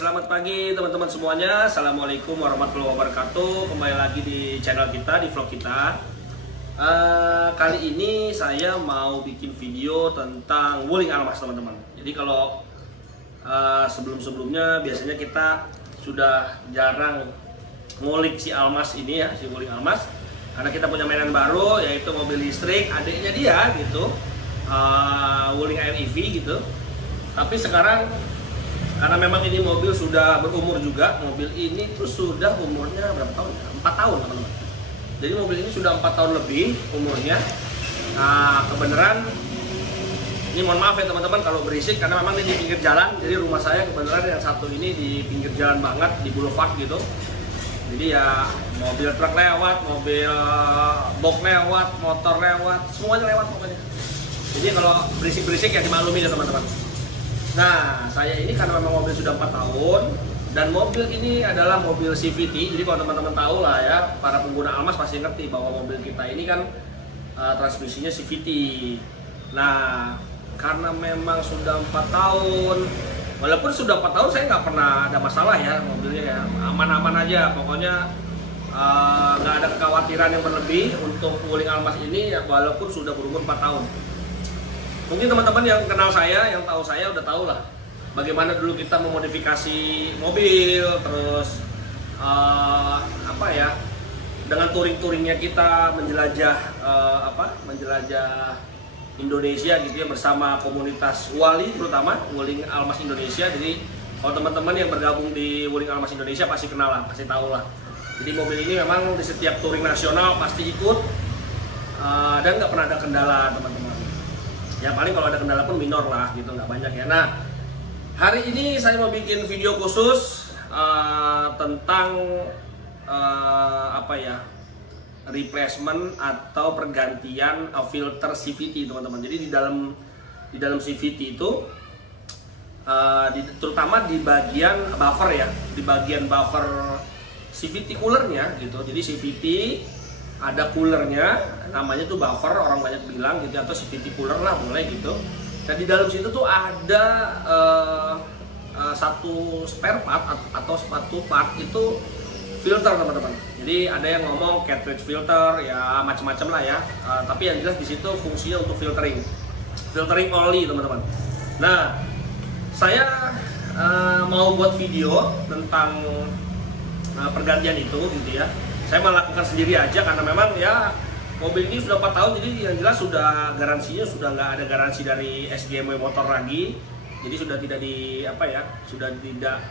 Selamat pagi teman-teman semuanya. Assalamualaikum warahmatullahi wabarakatuh. Kembali lagi di channel kita, di vlog kita. Kali ini saya mau bikin video tentang wuling almas teman-teman. Jadi kalau sebelum-sebelumnya biasanya kita sudah jarang ngulik si almas ini ya, si wuling almas. Karena kita punya mainan baru yaitu mobil listrik, adiknya dia gitu, wuling air EV gitu. Tapi sekarang karena memang ini mobil sudah berumur juga, mobil ini tuh sudah umurnya berapa tahun? 4 tahun teman-teman. Jadi mobil ini sudah 4 tahun lebih umurnya. Nah kebenaran ini mohon maaf ya teman-teman kalau berisik karena memang ini di pinggir jalan. Jadi rumah saya kebenaran yang satu ini di pinggir jalan banget, di boulevard gitu. Jadi ya mobil truk lewat, mobil box lewat, motor lewat, semuanya lewat pokoknya. Jadi kalau berisik-berisik ya dimaklumi ya teman-teman. Nah, saya ini karena memang mobil sudah 4 tahun dan mobil ini adalah mobil CVT. Jadi kalau teman-teman tahu lah ya, para pengguna Almas pasti ngerti bahwa mobil kita ini kan transmisinya CVT. Nah, karena memang sudah 4 tahun, walaupun sudah 4 tahun saya nggak pernah ada masalah ya mobilnya ya, aman-aman aja. Pokoknya nggak ada kekhawatiran yang berlebih untuk wuling Almas ini ya, walaupun sudah berumur 4 tahun. Mungkin teman-teman yang kenal saya, yang tahu saya udah tahu lah bagaimana dulu kita memodifikasi mobil, terus apa ya, dengan touring-touringnya kita menjelajah menjelajah Indonesia gitu ya bersama komunitas Wali, terutama wuling almas Indonesia. Jadi kalau teman-teman yang bergabung di wuling almas Indonesia pasti kenal lah, pasti tahu lah. Jadi mobil ini memang di setiap touring nasional pasti ikut dan nggak pernah ada kendala teman-teman. Ya paling kalau ada kendala pun minor lah gitu, nggak banyak ya. Nah hari ini saya mau bikin video khusus tentang apa ya, replacement atau pergantian filter CVT teman-teman. Jadi di dalam CVT itu terutama di bagian buffer ya, di bagian buffer CVT coolernya gitu. Jadi CVT ada coolernya, namanya tuh buffer, orang banyak bilang gitu, atau CVT cooler lah boleh gitu. Dan di dalam situ tuh ada satu spare part atau satu part itu filter teman-teman. Jadi ada yang ngomong cartridge filter ya, macam-macam lah ya. Tapi yang jelas di situ fungsinya untuk filtering only teman-teman. Nah saya mau buat video tentang pergantian itu gitu ya. Saya melakukan sendiri aja karena memang ya mobil ini sudah 4 tahun, jadi yang jelas sudah garansinya sudah nggak ada garansi dari SGMW motor lagi. Jadi sudah tidak di apa ya, sudah tidak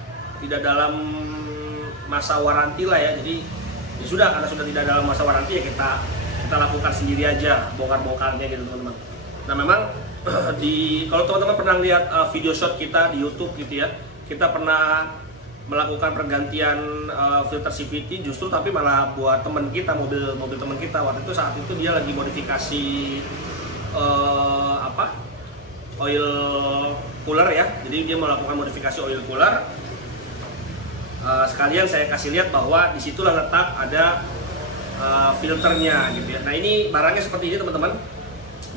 dalam masa waranti lah ya. Jadi ya sudah, karena sudah tidak dalam masa waranti ya kita lakukan sendiri aja bongkar-bongkarnya gitu teman-teman. Nah memang kalau teman-teman pernah lihat video shot kita di YouTube gitu ya, kita pernah melakukan pergantian filter CVT justru, tapi malah buat teman kita, mobil teman kita waktu itu. Saat itu dia lagi modifikasi oil cooler ya. Jadi dia melakukan modifikasi oil cooler. Sekalian saya kasih lihat bahwa disitulah letak ada filternya gitu ya. Nah ini barangnya seperti ini teman-teman.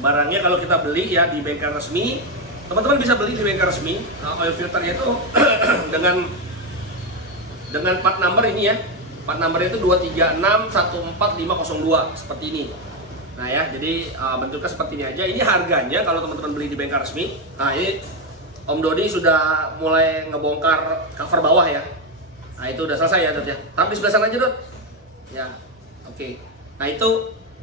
Barangnya kalau kita beli ya di bengkel resmi, teman-teman bisa beli di bengkel resmi. Oil filternya itu dengan part number ini ya. Part number itu 2361452 seperti ini. Nah ya, jadi bentuknya seperti ini aja. Ini harganya kalau teman-teman beli di bengkel resmi. Nah ini Om Dodi sudah mulai ngebongkar cover bawah ya. Nah itu udah selesai ya Dot ya. Tapi di sebelah sana aja Dot. Ya, oke. Nah itu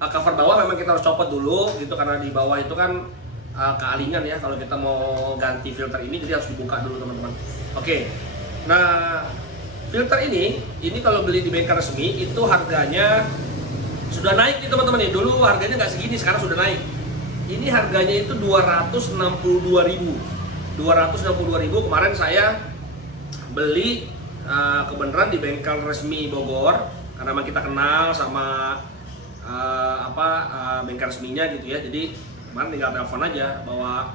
cover bawah memang kita harus copot dulu gitu, karena di bawah itu kan kealingan ya kalau kita mau ganti filter ini, jadi harus dibuka dulu teman-teman. Oke. Nah filter ini kalau beli di bengkel resmi itu harganya sudah naik nih teman-teman nih. Dulu harganya nggak segini, sekarang sudah naik. Ini harganya itu 262.000. Kemarin saya beli kebenaran di bengkel resmi Bogor karena memang kita kenal sama bengkel resminya gitu ya. Jadi kemarin tinggal telepon aja bahwa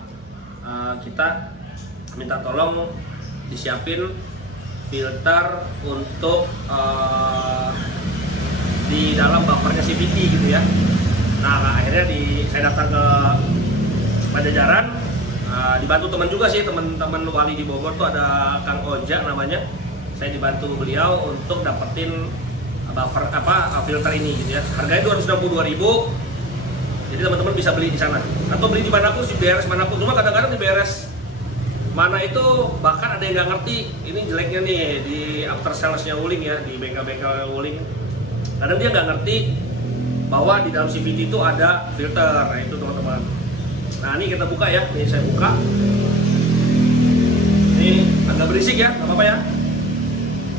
kita minta tolong disiapin filter untuk di dalam buffernya CVT gitu ya. Nah akhirnya saya datang ke Pajajaran, dibantu teman juga sih, teman-teman Wali di Bogor tuh ada Kang Oja namanya. Saya dibantu beliau untuk dapetin buffer filter ini gitu ya. Harganya 262.000. Jadi teman-teman bisa beli di sana atau beli di manapun, di BRS manapun. Cuma kadang-kadang di BRS mana itu bahkan ada yang nggak ngerti ini jeleknya nih di after salesnya Wuling ya, di bengkel-bengkel Wuling. Kadang dia nggak ngerti bahwa di dalam CVT itu ada filter. Nah itu teman-teman. Nah ini kita buka ya, ini saya buka. Ini agak berisik ya, nggak apa-apa ya.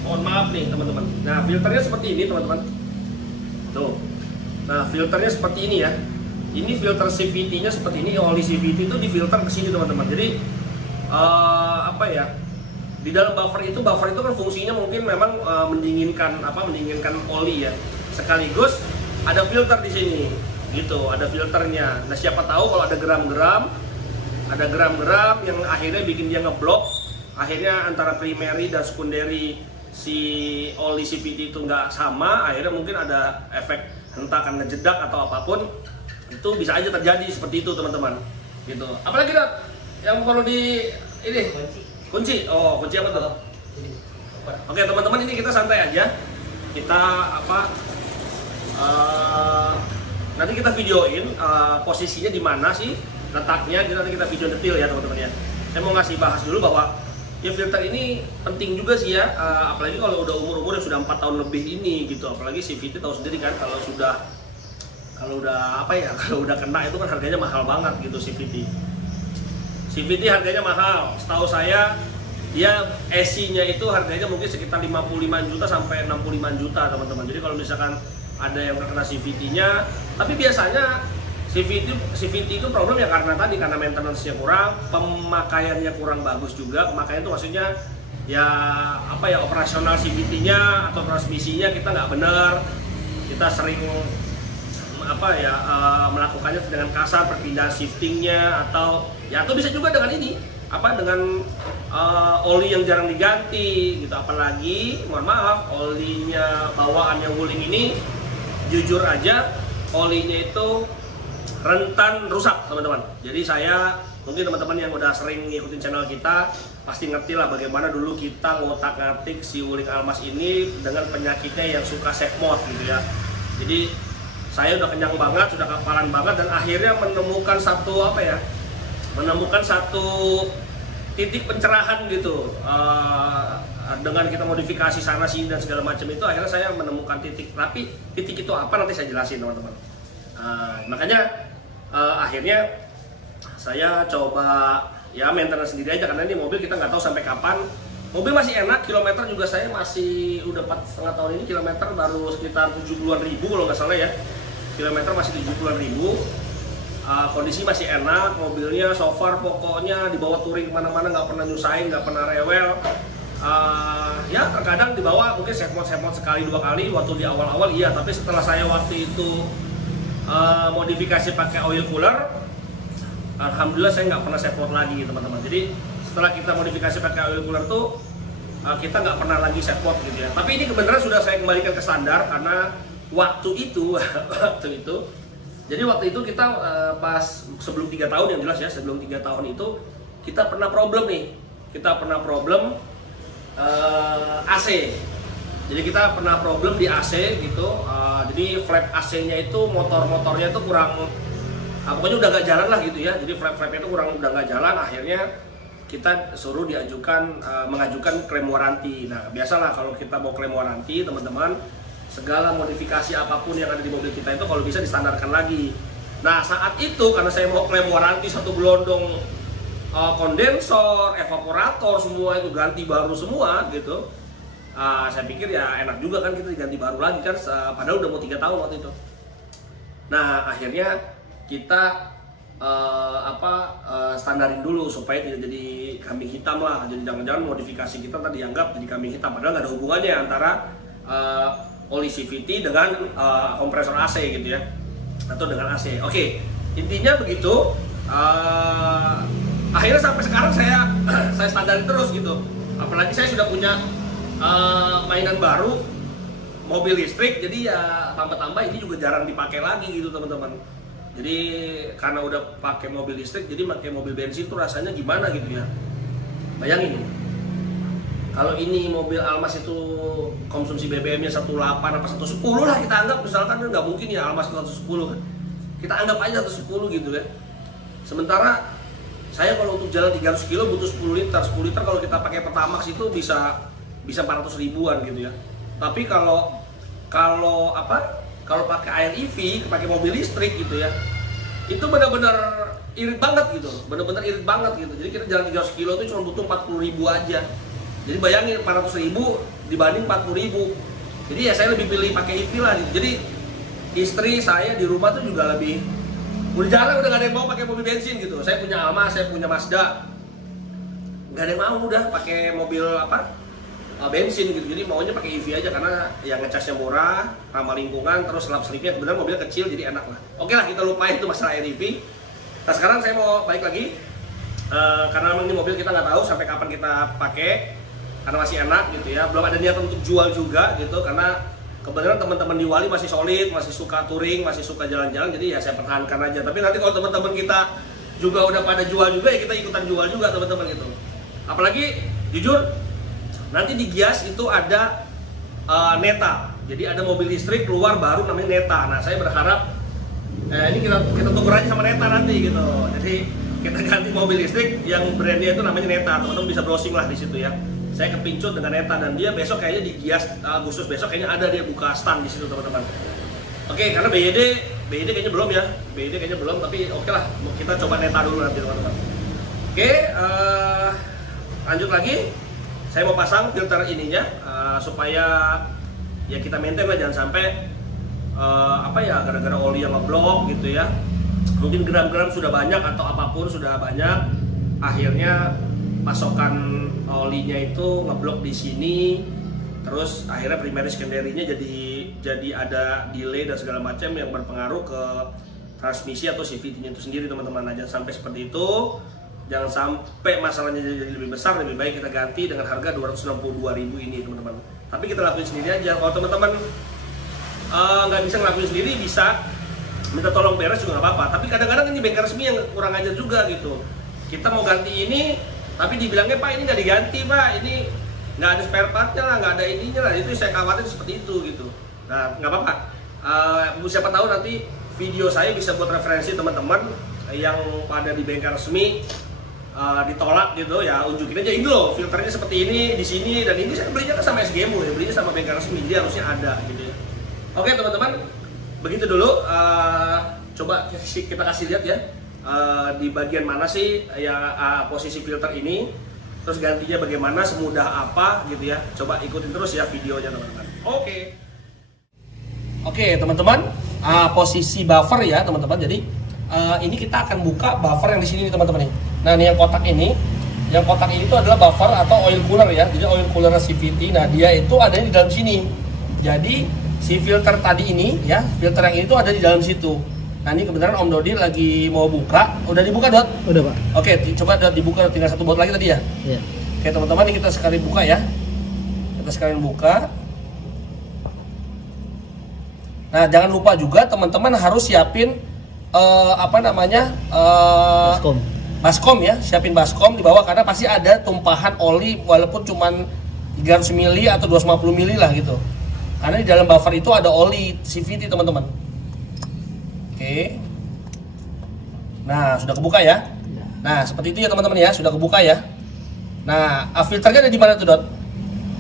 Mohon maaf nih teman-teman. Nah filternya seperti ini teman-teman. Tuh. Nah filternya seperti ini ya. Ini filter CVT-nya seperti ini. Oli CVT itu difilter ke sini teman-teman. Jadi di dalam buffer itu kan fungsinya mungkin memang mendinginkan oli ya. Sekaligus ada filter di sini. Gitu, ada filternya. Nah, siapa tahu kalau ada geram-geram yang akhirnya bikin dia ngeblok, akhirnya antara primary dan secondary si oli CVT itu nggak sama, akhirnya mungkin ada efek hentakan ngejedak atau apapun, itu bisa aja terjadi seperti itu teman-teman. Gitu. Apalagi Dok? Yang perlu di ini kunci. Oh, kunci apa tuh? Oke teman-teman, ini kita santai aja. Kita nanti kita videoin posisinya di mana sih letaknya, nanti kita video detail ya teman-teman ya. Saya mau ngasih bahas dulu bahwa ya filter ini penting juga sih ya, apalagi kalau udah umur yang sudah 4 tahun lebih ini gitu. Apalagi CVT tahu sendiri kan, kalau udah kena itu kan harganya mahal banget gitu CVT harganya mahal. Setahu saya dia SI-nya itu harganya mungkin sekitar 55 juta sampai 65 juta teman-teman. Jadi kalau misalkan ada yang terkena CVT-nya, tapi biasanya CVT itu problem ya karena maintenance-nya kurang, pemakaiannya kurang bagus juga. Pemakaian itu maksudnya ya operasional CVT-nya atau transmisinya kita nggak benar, kita sering melakukannya dengan kasar, perpindahan shiftingnya atau bisa juga dengan ini dengan oli yang jarang diganti gitu. Apalagi mohon maaf, olinya bawaannya Wuling ini jujur aja olinya itu rentan rusak teman-teman. Jadi mungkin teman-teman yang udah sering ngikutin channel kita pasti ngerti lah bagaimana dulu kita ngotak-ngatik si Wuling Almas ini dengan penyakitnya yang suka safe mode gitu ya. Jadi saya udah kenyang banget, sudah kepalan banget, dan akhirnya menemukan satu titik pencerahan gitu. Dengan kita modifikasi sana sini dan segala macam itu, akhirnya saya menemukan titik. Tapi titik itu apa nanti saya jelasin teman-teman. Makanya akhirnya saya coba ya maintenance sendiri aja, karena ini mobil kita nggak tahu sampai kapan. Mobil masih enak, kilometer juga saya masih udah 4,5 tahun ini, kilometer baru sekitar 70-an ribu kalau nggak salah ya. Kilometer masih 70-an ribu. Kondisi masih enak, mobilnya so far pokoknya dibawa touring kemana-mana nggak pernah nyusahin, nggak pernah rewel. Ya terkadang dibawa mungkin set mode sekali 2 kali waktu di awal-awal iya, tapi setelah saya waktu itu modifikasi pakai oil cooler, alhamdulillah saya nggak pernah set mode lagi teman-teman. Jadi setelah kita modifikasi pakai oil cooler tuh kita nggak pernah lagi set mode gitu ya. Tapi ini kebenaran sudah saya kembalikan ke standar karena waktu itu jadi waktu itu kita pas sebelum 3 tahun yang jelas ya, sebelum 3 tahun itu kita pernah problem AC. Jadi kita pernah problem di AC gitu. Jadi flap AC-nya itu motornya itu kurang, pokoknya udah nggak jalan lah gitu ya. Jadi flap-flapnya itu udah nggak jalan. Akhirnya kita suruh mengajukan klaim waranti. Nah biasalah kalau kita mau klaim waranti teman-teman, segala modifikasi apapun yang ada di mobil kita itu kalau bisa distandarkan lagi. Nah saat itu karena saya mau klaim waranti satu gelondong kondensor, evaporator, semua itu ganti baru semua gitu. Saya pikir ya enak juga kan kita diganti baru lagi kan, padahal udah mau 3 tahun waktu itu. Nah akhirnya kita standarin dulu supaya tidak jadi kambing hitam lah. Jadi jangan-jangan modifikasi kita tadi dianggap jadi kambing hitam, padahal nggak ada hubungannya antara oli CVT dengan kompresor AC gitu ya, atau dengan AC. Oke, intinya begitu. Akhirnya sampai sekarang saya standarin terus gitu. Apalagi saya sudah punya mainan baru, mobil listrik, jadi ya tambah-tambah ini juga jarang dipakai lagi gitu teman-teman. Jadi karena udah pakai mobil listrik, jadi pakai mobil bensin tuh rasanya gimana gitu ya. Bayangin, kalau ini mobil Almas itu konsumsi BBM-nya 1,8 apa 1,10 lah kita anggap, misalkan nggak mungkin ya Almas 110 kan. Kita anggap aja 110 gitu ya. Sementara saya kalau untuk jalan 300 kilo butuh 10 liter. 10 liter kalau kita pakai Pertamax itu bisa 400 ribuan gitu ya. Tapi kalau pakai air EV, pakai mobil listrik gitu ya, itu benar-benar irit banget gitu, benar-benar irit banget gitu. Jadi kita jalan 300 kilo itu cuma butuh 40 ribu aja. Jadi bayangin 400 ribu dibanding 40 ribu. Jadi ya saya lebih pilih pakai EV lah gitu. Jadi istri saya di rumah tuh juga lebih, udah jarang udah gak ada yang mau pakai mobil bensin gitu. Saya punya Alma, saya punya Mazda, nggak ada yang mau udah pakai mobil bensin gitu. Jadi maunya pakai EV aja karena yang ngecasnya murah, ramah lingkungan, terus lap selipnya kebetulan mobilnya kecil jadi enak lah. Oke lah, kita lupain itu masalah EV. Nah sekarang saya mau balik lagi karena memang ini mobil kita nggak tahu sampai kapan kita pakai, karena masih enak gitu ya. Belum ada niatan untuk jual juga gitu karena kebetulan teman-teman di Wali masih solid, masih suka touring, masih suka jalan-jalan, jadi ya saya pertahankan aja. Tapi nanti kalau teman-teman kita juga udah pada jual juga ya kita ikutan jual juga teman-teman gitu. Apalagi jujur nanti di Gias itu ada Neta, jadi ada mobil listrik keluar baru namanya Neta. Nah saya berharap ini kita tuker aja sama Neta nanti gitu. Jadi kita ganti mobil listrik yang brandnya itu namanya Neta. Teman-teman bisa browsing lah di situ ya. Saya kepincut dengan Neta dan dia besok kayaknya di Gias Agustus besok kayaknya ada dia buka stand di situ teman-teman. Oke, karena BYD kayaknya belum ya. BYD kayaknya belum, tapi oke lah kita coba Neta dulu nanti teman-teman. Oke, lanjut lagi. Saya mau pasang filter ininya supaya ya kita maintain lah, jangan sampai gara-gara oli yang ngeblok gitu ya. Mungkin gram-gram sudah banyak atau apapun sudah banyak, akhirnya pasokan olinya itu ngeblok di sini, terus akhirnya primary secondary-nya jadi ada delay dan segala macam yang berpengaruh ke transmisi atau CVT-nya itu sendiri teman-teman. Nah, jangan sampai seperti itu. Jangan sampai masalahnya jadi lebih besar, lebih baik kita ganti dengan harga 262.000 ini teman-teman. Tapi kita lakuin sendiri aja. Kalau teman-teman nggak bisa ngelakuin sendiri, bisa minta tolong beres juga nggak apa-apa. Tapi kadang-kadang ini bengkel resmi yang kurang ajar juga gitu. Kita mau ganti ini, tapi dibilangnya Pak ini nggak diganti Pak, ini nggak ada spare partnya lah, nggak ada ininya lah. Itu saya khawatir seperti itu gitu. Nah nggak apa-apa. Siapa tahu nanti video saya bisa buat referensi teman-teman yang pada di bengkel resmi. Ditolak gitu ya, unjukin aja ini loh filternya seperti ini di sini, dan ini saya belinya kan sama SGMU ya, belinya sama bengkel resmi, jadi harusnya ada gitu ya. Oke teman-teman, begitu dulu. Coba kita kasih lihat ya di bagian mana sih ya posisi filter ini, terus gantinya bagaimana, semudah apa gitu ya. Coba ikutin terus ya videonya teman-teman. Oke teman-teman, posisi buffer ya teman-teman. Jadi ini kita akan buka buffer yang di sini nih teman-teman nih. Nah ini yang kotak ini itu adalah buffer atau oil cooler ya. Jadi oil cooler CVT. Nah dia itu ada di dalam sini. Jadi si filter tadi ini ya, filter yang ini tuh ada di dalam situ. Nah ini kebetulan Om Dodi lagi mau buka. Udah dibuka Dot? Udah Pak. Oke, coba Dot dibuka, tinggal satu bot lagi tadi ya. Iya. Oke teman-teman, ini kita sekali buka ya. Kita sekalian buka. Nah jangan lupa juga teman-teman harus siapin baskom ya, siapin baskom di bawah karena pasti ada tumpahan oli walaupun cuman 300 mili atau 250 mili lah gitu. Karena di dalam buffer itu ada oli CVT teman-teman. Oke. Nah, sudah kebuka ya. Nah, seperti itu ya teman-teman ya, sudah kebuka ya. Nah, filternya ada di mana tuh, Dot?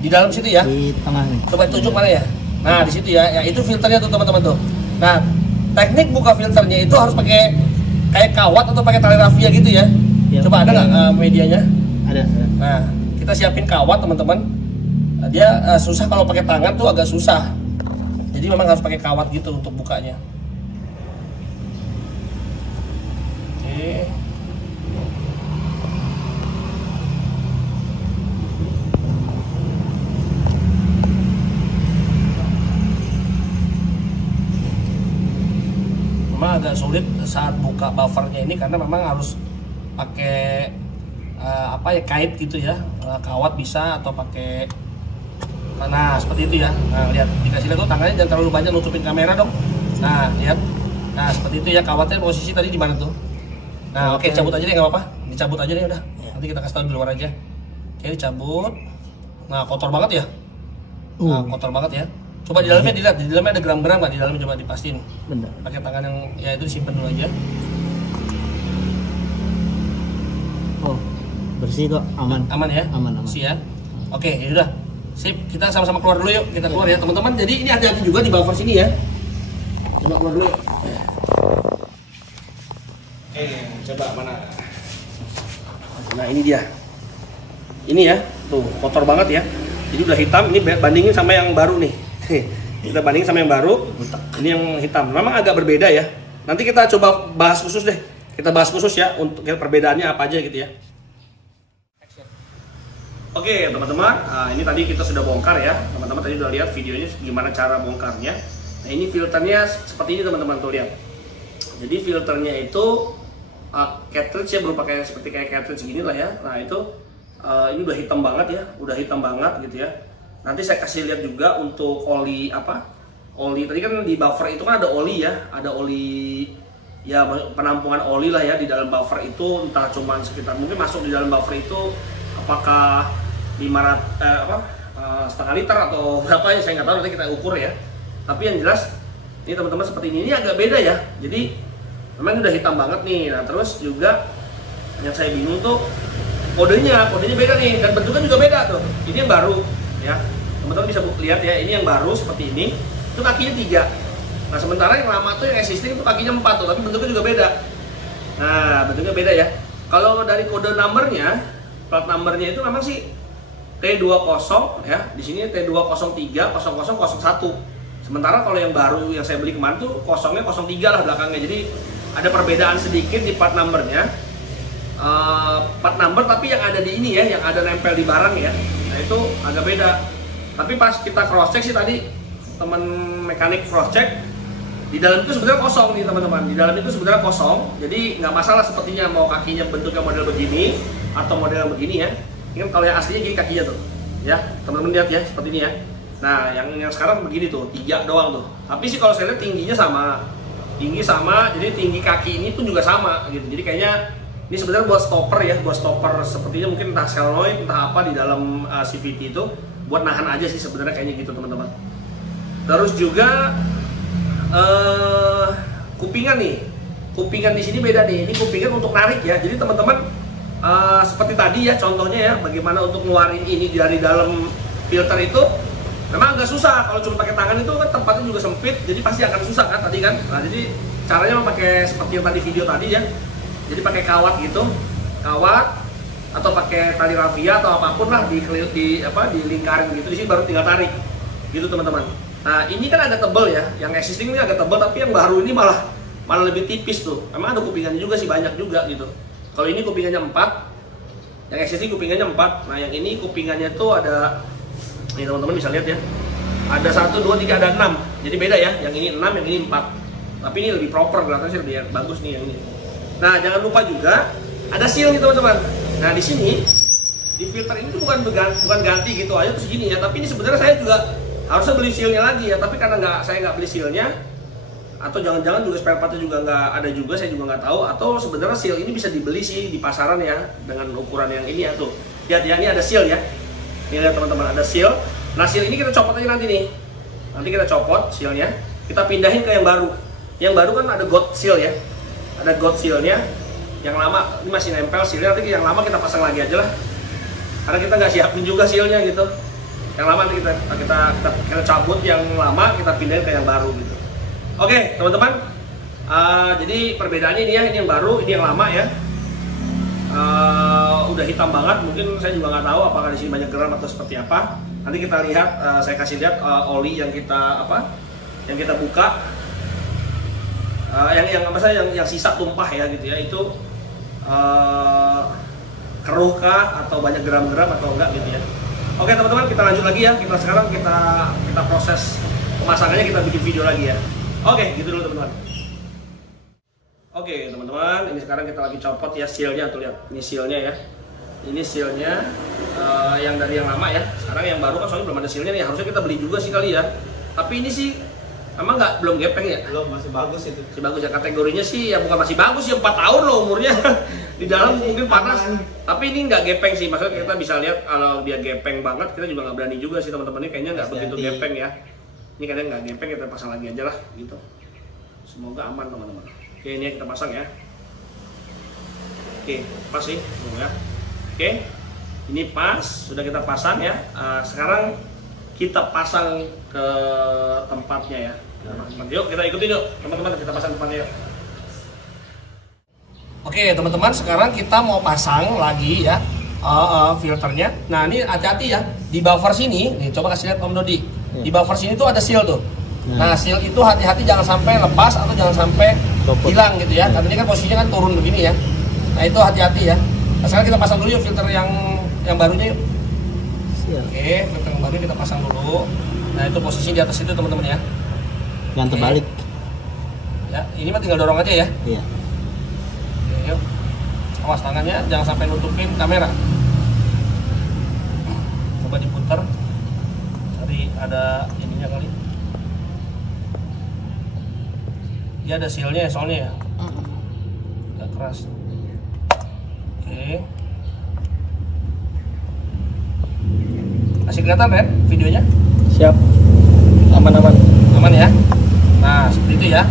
Di dalam situ ya? Di tengah nih. Coba tunjuk mana ya? Nah, di situ ya. Ya, itu filternya tuh teman-teman tuh. Nah, teknik buka filternya itu harus pakai kayak kawat atau pakai tali rafia gitu ya. Coba ada nggak medianya? Ada. Nah, kita siapin kawat teman-teman. Dia susah kalau pakai tangan tuh agak susah. Jadi memang harus pakai kawat gitu untuk bukanya. Oke. Memang agak sulit saat buka buffernya ini karena memang harus pakai kait gitu ya, kawat bisa atau pakai, nah seperti itu ya. Nah lihat, dikasih lihat tuh tangannya jangan terlalu banyak nutupin kamera dong. Nah lihat, Nah seperti itu ya, kawatnya posisi tadi di mana tuh? Nah oke, cabut aja deh, nggak apa-apa, dicabut aja deh udah. Nanti kita kasih tahu di luar aja. Oke, dicabut. Nah kotor banget ya. Nah kotor banget ya. Coba di dalamnya dilihat, di dalamnya ada gram-gram nggak? Di dalamnya coba dipastiin. Bener. Pakai tangan yang ya itu disimpan dulu aja. Oh bersih kok, aman. Aman ya? Aman. Bersih ya. Oke, ya udah. Sip, kita sama-sama keluar dulu yuk. Kita keluar ya teman-teman. Jadi ini hati-hati juga di buffer sini ya. Coba keluar dulu. Coba mana? Nah ini dia. Ini ya, tuh kotor banget ya. Jadi udah hitam. Ini bandingin sama yang baru nih. Kita bandingin sama yang baru. Ini yang hitam. Memang agak berbeda ya. Nanti kita coba bahas khusus deh. Kita bahas khusus ya untuk perbedaannya apa aja gitu ya. Oke teman-teman, ini tadi kita sudah bongkar ya. Teman-teman tadi udah lihat videonya gimana cara bongkarnya. Nah ini filternya seperti ini teman-teman, tuh lihat. Jadi filternya itu cartridge ya, berupa kayak seperti kayak cartridge gini lah ya. Nah itu ini udah hitam banget ya, udah hitam banget gitu ya. Nanti saya kasih lihat juga untuk oli apa? Oli tadi kan di buffer itu kan ada oli ya, ada oli ya, penampungan oli lah ya di dalam buffer itu. Entah cuman sekitar mungkin masuk di dalam buffer itu apakah 500 setengah liter atau berapa ya, saya nggak tahu, nanti kita ukur ya. Tapi yang jelas ini teman-teman seperti ini agak beda ya. Jadi memang udah hitam banget nih. Nah terus juga yang saya bingung tuh kodenya beda nih, dan bentuknya juga beda tuh. Ini yang baru ya, teman-teman bisa lihat ya, ini yang baru seperti ini. Itu kakinya 3. Nah sementara yang lama tuh yang existing itu kakinya 4 tuh, tapi bentuknya juga beda. Nah bentuknya beda ya. Kalau dari kode numbernya, plat numbernya itu memang sih T20 ya, di sini T203 0001. Sementara kalau yang baru yang saya beli kemarin tuh kosongnya 03 lah belakangnya. Jadi ada perbedaan sedikit di part numbernya. Part number tapi yang ada di ini ya, yang ada nempel di barang ya. Nah itu agak beda. Tapi pas kita cross check sih tadi, teman mekanik cross check, di dalam itu sebenarnya kosong nih teman-teman. Di dalam itu sebenarnya kosong. Jadi nggak masalah sepertinya mau kakinya bentuknya model begini atau model yang begini ya. Ini kalau yang aslinya gini kakinya tuh, ya teman-teman lihat ya seperti ini ya. Nah yang sekarang begini tuh, 3 doang tuh. Tapi sih kalau saya lihat tingginya sama, jadi tinggi kaki ini pun juga sama gitu. Jadi kayaknya ini sebenarnya buat stopper ya, buat stopper sepertinya mungkin entah solenoid entah apa di dalam CVT itu buat nahan aja sih sebenarnya kayaknya gitu teman-teman. Terus juga kupingan nih, kupingan di sini beda nih. Ini kupingan untuk narik ya. Jadi teman-teman seperti tadi ya contohnya ya, bagaimana untuk ngeluarin ini dari dalam filter itu memang agak susah. Kalau cuma pakai tangan itu kan tempatnya juga sempit, jadi pasti akan susah kan tadi kan. Nah jadi caranya pakai seperti yang tadi video tadi ya. Jadi pakai kawat gitu, kawat atau pakai tali rafia atau apapun lah di lingkarin gitu. Di sini baru tinggal tarik gitu teman-teman. Nah ini kan agak tebel ya, yang existing ini agak tebel, tapi yang baru ini malah lebih tipis tuh. Emang ada kupingannya juga sih, banyak juga gitu. Kalau ini kupingannya 4, yang existing kupingannya 4. Nah yang ini kupingannya tuh ada, nih teman-teman bisa lihat ya, ada 1, 2, 3, ada 6. Jadi beda ya, yang ini 6, yang ini 4. Tapi ini lebih proper, kelihatan sih lebih bagus nih yang ini. Nah jangan lupa juga ada seal nih teman-teman. Nah di sini di filter ini tuh bukan ganti gitu aja terus gini ya, tapi ini sebenarnya saya juga harusnya beli sealnya lagi ya, tapi karena saya nggak beli sealnya, atau jangan-jangan juga spare partnya juga nggak ada juga, saya juga nggak tahu. Atau sebenarnya seal ini bisa dibeli sih di pasaran ya dengan ukuran yang ini ya tuh. Lihat ya, ini ada seal ya. Ini lihat teman-teman, ada seal. Nah seal ini kita copot aja nanti nih. Nanti kita copot sealnya, kita pindahin ke yang baru. Yang baru kan ada gold seal ya. Ada gold sealnya. Yang lama ini masih nempel sealnya, nanti yang lama kita pasang lagi aja lah. Karena kita nggak siapin juga sealnya gitu. Yang lama nanti kita cabut, yang lama kita pindahin ke yang baru gitu. Oke teman-teman, jadi perbedaannya ini ya, ini yang baru, ini yang lama ya. Udah hitam banget, mungkin saya juga nggak tahu apakah di sini banyak geram atau seperti apa. Nanti kita lihat, saya kasih lihat oli yang kita buka, yang sisa tumpah ya gitu ya, itu keruh kah atau banyak geram-geram atau enggak gitu ya. Oke teman-teman, kita lanjut lagi ya. Sekarang kita proses pemasangannya, kita bikin video lagi ya. Oke, gitu dulu teman-teman. Oke teman-teman, ini sekarang kita lagi copot ya sealnya, tuh lihat, ini sealnya ya. Ini sealnya yang dari yang lama ya. Sekarang yang baru kan soalnya belum ada sealnya nih, harusnya kita beli juga sih kali ya. Tapi ini sih Emang belum gepeng ya? Belum, masih bagus itu. Masih bagus ya, kategorinya sih ya bukan masih bagus ya, 4 tahun loh umurnya. Di dalam mungkin panas. Tapi ini nggak gepeng sih, maksudnya kita bisa lihat kalau dia gepeng banget, kita juga nggak berani juga sih teman-teman, ini kayaknya nggak begitu gepeng ya. Ini kadang nggak gepeng, kita pasang lagi aja lah gitu. Semoga aman teman-teman. Oke, ini kita pasang ya. Oke, pas sih, ya. Oke, ini pas, sudah kita pasang ya. Sekarang kita pasang ke tempatnya ya. Yuk kita ikutin yuk teman-teman, kita pasang tempatnya yuk. Oke teman-teman, sekarang kita mau pasang lagi ya filternya. Nah ini hati-hati ya, di buffer sini, nih coba kasih lihat Om Dodi. Di buffer sini tuh ada seal tuh. Nah seal itu hati-hati jangan sampai lepas atau jangan sampai hilang gitu ya. Karena ini kan posisinya kan turun begini ya. Nah itu hati-hati ya. Nah, sekarang kita pasang dulu yuk filter yang barunya yuk. Oke, filter yang baru kita pasang dulu. Nah itu posisi di atas itu teman-teman ya. Yang terbalik. Ya, ini mah tinggal dorong aja ya. Iya. Oke, yuk. Awas tangannya, jangan sampai nutupin kamera. Coba diputar. Cari ada ininya kali. Dia ada sealnya ya soalnya ya. Agak keras. Oke. Masih kelihatan Ren videonya? Siap. Aman-aman. Aman ya. Nah seperti itu ya.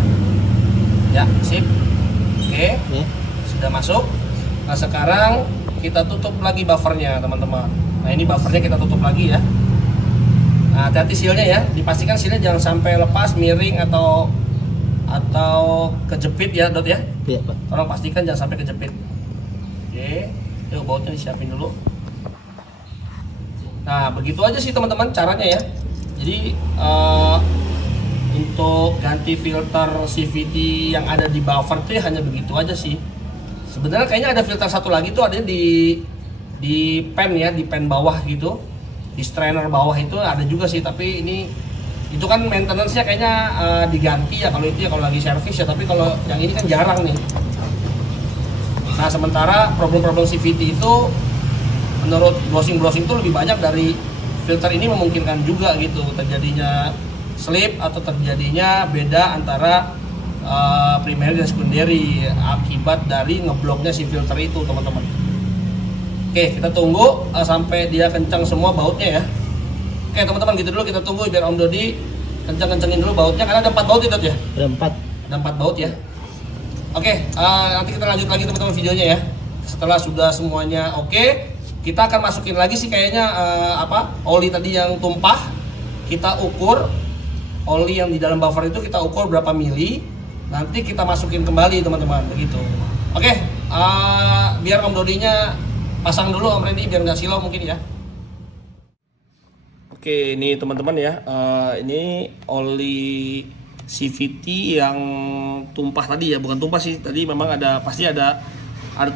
Ya sip. Oke. Sudah masuk. Nah sekarang kita tutup lagi buffernya teman-teman. Nah ini buffernya kita tutup lagi ya. Nah hati-hati sealnya ya. Dipastikan sealnya jangan sampai lepas, miring atau kejepit ya Dot ya. Iya Pak. Tolong pastikan jangan sampai kejepit. Oke. Yuk bautnya disiapin dulu. Nah begitu aja sih teman-teman caranya ya. Jadi untuk ganti filter CVT yang ada di buffer tuh ya hanya begitu aja sih. Sebenarnya kayaknya ada filter satu lagi tuh ada di pen ya, di pen bawah gitu, di strainer bawah itu ada juga sih. Tapi ini itu kan maintenance-nya kayaknya diganti ya kalau itu ya, kalau lagi servis ya. Tapi kalau yang ini kan jarang nih. Nah sementara problem-problem CVT itu menurut browsing itu lebih banyak dari filter ini, memungkinkan juga gitu terjadinya slip atau terjadinya beda antara primary dan secondary akibat dari ngebloknya si filter itu teman-teman. Oke kita tunggu sampai dia kencang semua bautnya ya. Oke teman-teman gitu dulu, kita tunggu biar Om Dodi kencang-kencangin dulu bautnya karena ada 4 baut itu ya. Ada 4 baut ya. Oke nanti kita lanjut lagi teman-teman videonya ya. Setelah sudah semuanya oke, kita akan masukin lagi sih kayaknya oli tadi yang tumpah. Kita ukur oli yang di dalam buffer itu, kita ukur berapa mili, nanti kita masukin kembali teman-teman begitu. Oke, biar Om Dodinya pasang dulu Om Randy biar nggak silau mungkin ya. Oke ini teman-teman ya, ini oli CVT yang tumpah tadi ya, bukan tumpah sih tadi, memang pasti ada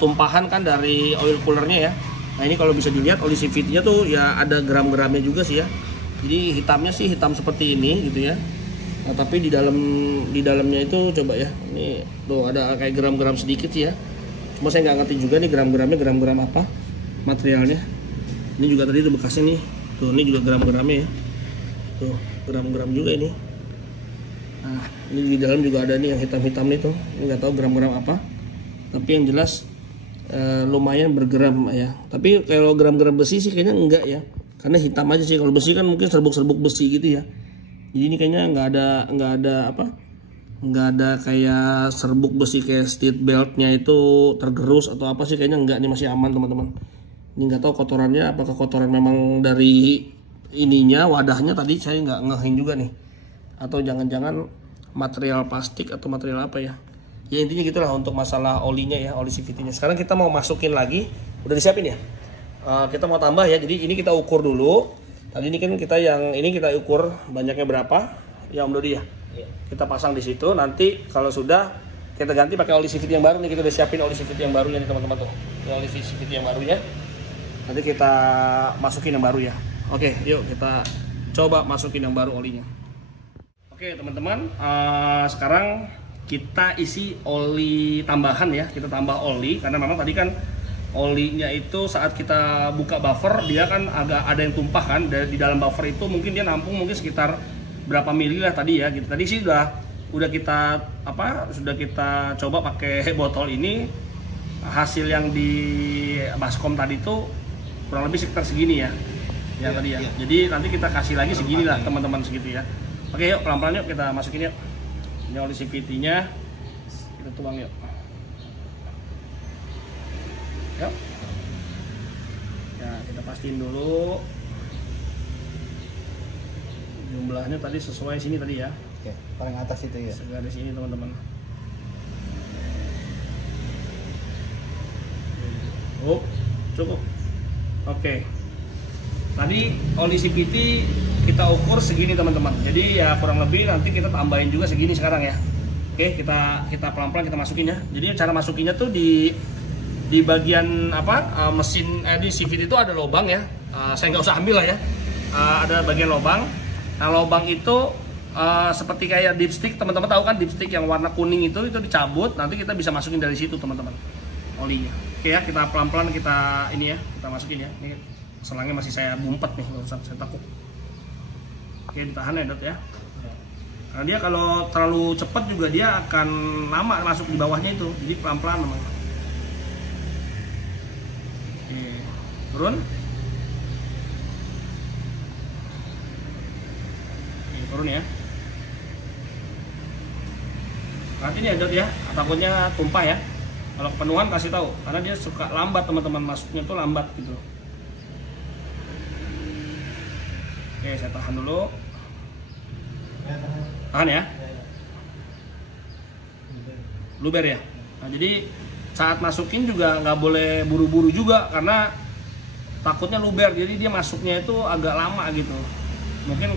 tumpahan kan dari oil coolernya ya. Nah ini kalau bisa dilihat oli CVT-nya tuh ya ada gram-gramnya juga sih ya. Jadi hitamnya sih hitam seperti ini gitu ya. Nah, tapi di dalamnya itu coba ya. Ini tuh ada kayak gram-gram sedikit sih ya. Cuma saya nggak ngerti juga nih gram-gramnya gram apa materialnya. Ini juga tadi tuh bekasnya nih. Tuh ini juga gram-gramnya ya. Tuh gram-gram juga ini. Nah, ini di dalam juga ada nih yang hitam-hitam nih tuh. Ini nggak tahu gram-gram apa. Tapi yang jelas lumayan bergeram ya. Tapi kalau gram-gram besi sih kayaknya enggak ya. Karena hitam aja sih. Kalau besi kan mungkin serbuk-serbuk besi gitu ya. Jadi ini kayaknya nggak ada kayak serbuk besi kayak seat beltnya itu tergerus atau apa sih, kayaknya enggak nih, masih aman teman-teman. Ini nggak tahu kotorannya apakah kotoran memang dari ininya wadahnya tadi, saya nggak ngehin juga nih, atau jangan-jangan material plastik atau material apa ya. Ya intinya gitulah untuk masalah olinya ya, oli CVT-nya. Sekarang kita mau masukin lagi, udah disiapin ya. Kita mau tambah ya, jadi ini kita ukur dulu. Tadi ini kan kita ukur banyaknya berapa ya Om Dodi ya. Kita pasang di situ, nanti kalau sudah kita ganti pakai oli CVT yang baru nih. Kita udah siapin oli CVT yang barunya nih teman-teman tuh. Ini oli CVT yang barunya. Nanti kita masukin yang baru ya. Oke, yuk kita coba masukin yang baru olinya. Oke teman-teman, sekarang kita isi oli tambahan ya. Kita tambah oli karena memang tadi kan olinya itu saat kita buka buffer dia kan agak ada yang tumpah kan di dalam buffer itu, mungkin dia nampung mungkin sekitar berapa mili lah tadi ya gitu. Tadi sih udah kita coba pakai botol ini. Hasil yang di baskom tadi itu kurang lebih sekitar segini ya. Ya tadi ya. Jadi nanti kita kasih lagi segini lah teman-teman segitu ya. Oke, yuk pelan-pelan yuk kita masukin yuk. Ini oli CVT-nya. Kita tuang yuk. Yuk. Ya, kita pastiin dulu jumlahnya tadi sesuai sini tadi ya. Oke, paling atas itu ya. Segaris sini teman-teman. Oh, cukup. Oke. Tadi oli CVT kita ukur segini teman-teman. Jadi ya kurang lebih nanti kita tambahin juga segini sekarang ya. Oke, kita pelan-pelan kita masukin ya. Jadi cara masukinnya tuh di bagian mesin di CVT itu ada lubang ya. Saya nggak usah ambil lah ya. Ada bagian lubang. Nah, lubang itu seperti kayak dipstick, teman-teman tahu kan dipstick yang warna kuning itu dicabut, nanti kita bisa masukin dari situ teman-teman olinya. Oke ya, kita pelan-pelan kita masukin ya. Ini selangnya masih saya bumpet nih, nggak usah saya takut. Oke, ditahan ya Dot ya. Karena dia kalau terlalu cepat juga dia akan lama masuk di bawahnya itu, jadi pelan-pelan teman. Oke, turun. Oke, turun ya. Nanti nih Dot ya, takutnya tumpah ya. Kalau kepenuhan kasih tahu, karena dia suka lambat teman-teman, masuknya tuh lambat gitu. Oke, saya tahan dulu. Tahan ya. Luber ya. Nah, jadi saat masukin juga nggak boleh buru-buru juga, karena takutnya luber. Jadi dia masuknya itu agak lama gitu. Mungkin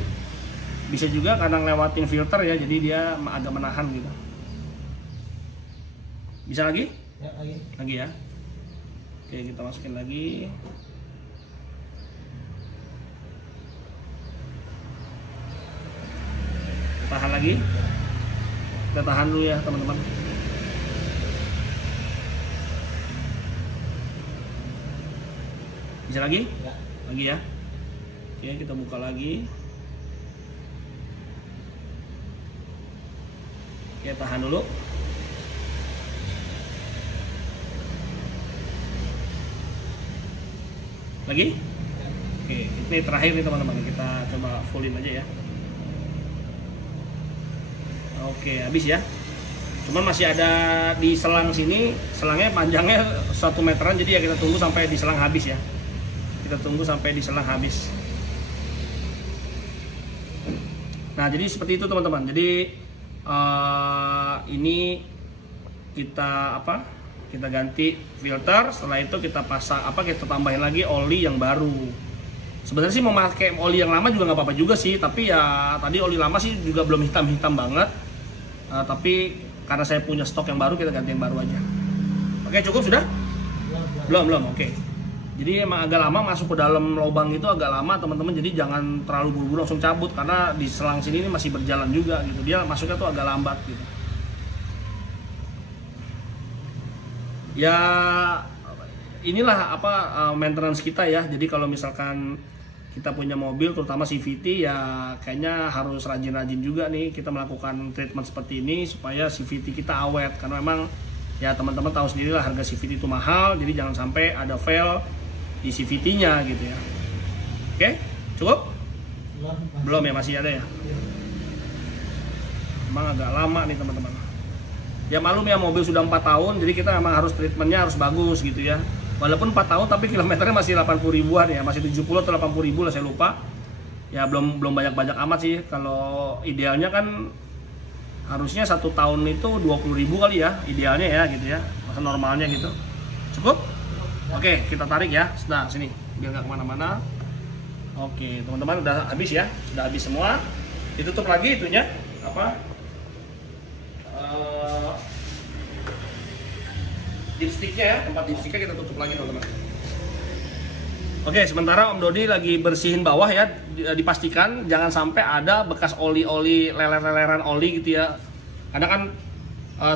bisa juga karena ngelewatin filter ya, jadi dia agak menahan gitu. Bisa lagi? Ya, lagi ya. Oke, kita masukin lagi. Tahan lagi. Kita tahan dulu ya teman-teman. Bisa lagi? Ya. Lagi ya. Oke, kita buka lagi. Oke, tahan dulu. Lagi? Oke, ini terakhir nih teman-teman, kita coba fullin aja ya. Oke, habis ya. Cuman masih ada di selang sini, selangnya panjangnya 1 meteran, jadi ya kita tunggu sampai di selang habis ya. Kita tunggu sampai di selang habis. Nah, jadi seperti itu teman-teman. Jadi ini kita kita ganti filter, setelah itu kita kita tambahin lagi oli yang baru. Sebenarnya sih mau pakai oli yang lama juga nggak apa-apa juga sih, tapi ya tadi oli lama sih juga belum hitam-hitam banget. Tapi karena saya punya stok yang baru, kita ganti yang baru aja. Oke, cukup sudah? Belum. Oke. Jadi emang agak lama masuk ke dalam lubang itu, agak lama teman-teman. Jadi jangan terlalu buru-buru langsung cabut, karena di selang sini ini masih berjalan juga gitu. Dia masuknya tuh agak lambat gitu. Ya inilah maintenance kita ya. Jadi kalau misalkan kita punya mobil terutama CVT, ya kayaknya harus rajin-rajin juga nih kita melakukan treatment seperti ini supaya CVT kita awet, karena memang ya teman-teman tahu sendiri lah harga CVT itu mahal, jadi jangan sampai ada fail di CVT-nya gitu ya. Oke, cukup? Belum ya, masih ada ya. Emang agak lama nih teman-teman. Ya malum ya, mobil sudah 4 tahun, jadi kita memang harus treatmentnya harus bagus gitu ya. Walaupun 4 tahun tapi kilometernya masih 80 ribuan ya, masih 70 atau 80 ribu lah saya lupa. Ya belum banyak-banyak amat sih. Kalau idealnya kan harusnya 1 tahun itu 20 ribu kali ya, idealnya ya gitu ya. Masa normalnya gitu. Cukup? Oke, kita tarik ya. Nah, sini biar nggak kemana-mana. Oke, teman-teman udah habis ya, sudah habis semua. Ditutup lagi itunya dipsticknya ya, tempat dipsticknya kita tutup lagi teman-teman. Oke, sementara Om Dodi lagi bersihin bawah ya, dipastikan jangan sampai ada bekas oli-oli, leler-leleran oli gitu ya. Karena kan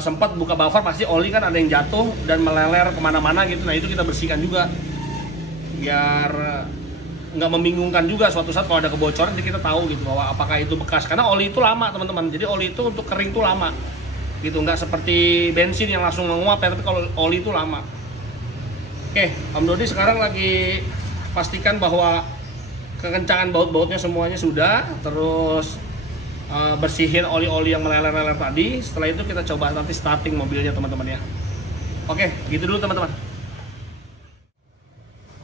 sempat buka buffer pasti oli kan ada yang jatuh dan meleler kemana-mana gitu. Nah itu kita bersihkan juga biar nggak membingungkan juga suatu saat kalau ada kebocoran, jadi kita tahu gitu bahwa apakah itu bekas, karena oli itu lama teman-teman. Jadi oli itu untuk kering tuh lama gitu, nggak seperti bensin yang langsung menguap ya, tapi kalau oli itu lama. Oke, Om Dodi sekarang lagi pastikan bahwa kekencangan baut-bautnya semuanya sudah, terus bersihin oli-oli yang meleler-leler tadi. Setelah itu kita coba nanti starting mobilnya teman-teman ya. Oke, gitu dulu teman-teman.